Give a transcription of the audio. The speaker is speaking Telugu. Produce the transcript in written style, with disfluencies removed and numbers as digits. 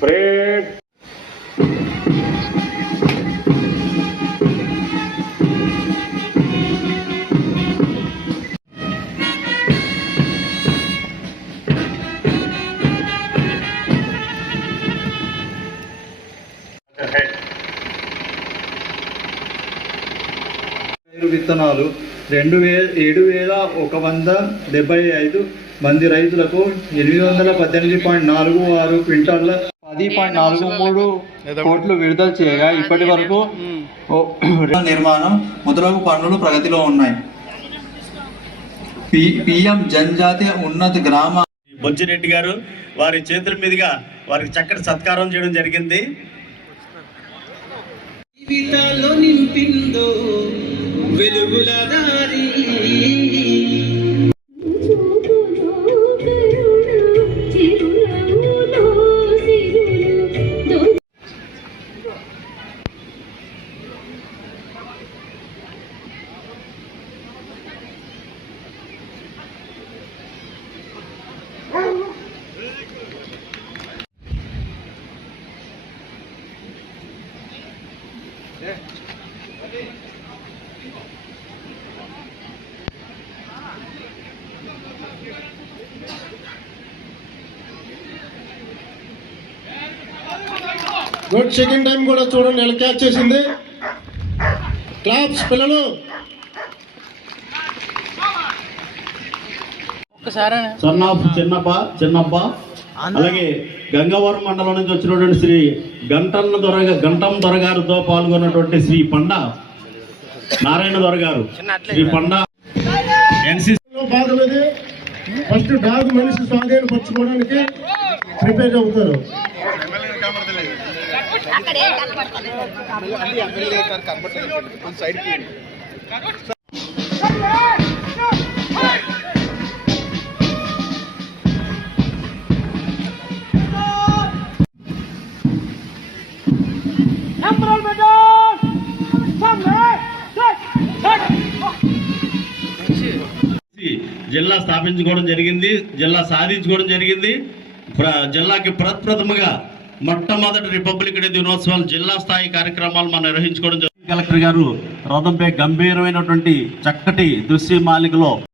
Parade. విత్తనాలు 7,175 మంది రైతులకు 818.46 క్వింటాళ్ల 10.43 కోట్లు విడుదల చేయగా ఇప్పటి వరకు నిర్మాణం మొదలగు పనులు ప్రగతిలో ఉన్నాయి. పిఎం జనజాతీయ ఉన్నత గ్రామ బొజ్జిరెడ్డి గారు వారి చేతుల మీదుగా వారికి చక్కటి సత్కారం చేయడం జరిగింది. జీవితాల్లో నింపిందో వెలుగుల దారి గుడ్ చెకింగ్ టైం కూడా చూడండి ఎలా క్యాచ్ చేసింది. క్లాప్స్ పిల్లలు. చిన్నప్ప అలాగే గంగవరం మండలం నుంచి వచ్చినటువంటి శ్రీ గంటం దొరగారితో పాల్గొన్నటువంటి శ్రీ పండ నారాయణ దొరగారు, శ్రీ పండ భాగం ఇది. ఫస్ట్ డాగ్ మనిషి స్వాధీనపరచుకోవడానికి ప్రిపేర్ అవుతారు. జిల్లా స్థాపించుకోవడం జరిగింది, జిల్లా సాధించుకోవడం జరిగింది. జిల్లాకి ప్రప్రథమగా మొట్టమొదటి రిపబ్లిక్ డే దినోత్సవాలు జిల్లా స్థాయి కార్యక్రమాలు మనం నిర్వహించుకోవడం జరిగింది. కలెక్టర్ గారు రథంపై గంభీరమైనటువంటి చక్కటి దృశ్య మాలికలో